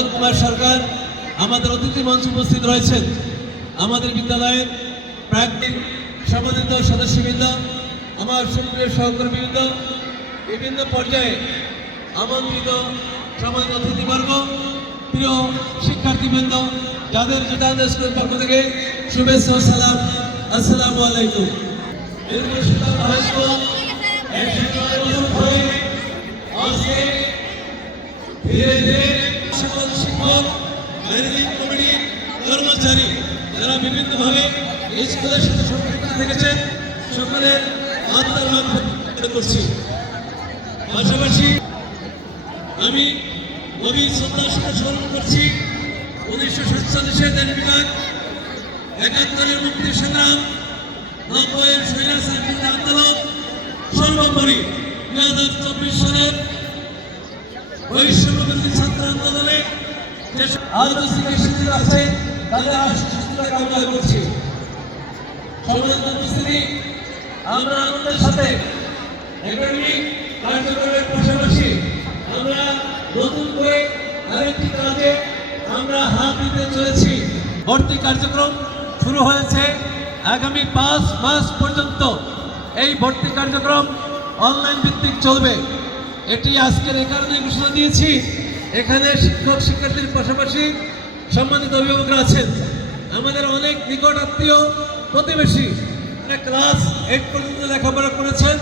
রঞ্জন কুমার সরকার আমাদের অতিথি মঞ্চে উপস্থিত রয়েছেন। আমাদের বিদ্যালয়ের প্রাক্তন সম্মানিত সদস্যবৃন্দ, আমার সুপ্রিয় সহকর্মীবৃন্দ, বিভিন্ন পর্যায়ে আমন্ত্রিত সম্মানিত অতিথিবর্গ, প্রিয় শিক্ষার্থীবৃন্দ, যাদের জুতান স্কুলের পক্ষ থেকে শুভেচ্ছা ও সালাম, আসসালামু আলাইকুম। ধীরে ধীরে সকল শিক্ষক, ম্যানেজিং কমিটির কর্মচারী যারা বিভিন্নভাবে স্কুলের সাথে সম্পৃক্ত থেকেছেন, সকলের আত্মার করছি। পাশাপাশি আমি গভীর শ্রদ্ধার সাথে স্মরণ করছি 1947 দেশ বিভাগ, 71 মুক্তি সংগ্রাম, 90 স্বৈরাচার বিরোধী আন্দোলন, সর্বোপরি 2024 সালের বৈষম্যবিরোধী ছাত্র আন্দোলনে যেসব আহত চিকিৎসক আছে তাদের সুস্থতা কামনা করছি। সম্মানিত উপস্থিতি, আমরা আমাদের সাথে একাডেমিক কার্যক্রমের পাশাপাশি আমরা নতুন করে আরেকটি কাজে আমরা হাত দিতে চলেছি। ভর্তি কার্যক্রম শুরু হয়েছে আগামী 5 মাস পর্যন্ত। এই ভর্তি কার্যক্রম অনলাইন ভিত্তিক চলবে। এটি আজকের এই কারণে ঘোষণা দিয়েছি, এখানে শিক্ষক শিক্ষার্থীর পাশাপাশি সম্মানিত অভিভাবকরা আছেন, আমাদের অনেক নিকট আত্মীয় প্রতিবেশী, ক্লাস 8 পর্যন্ত লেখাপড়া করেছেন।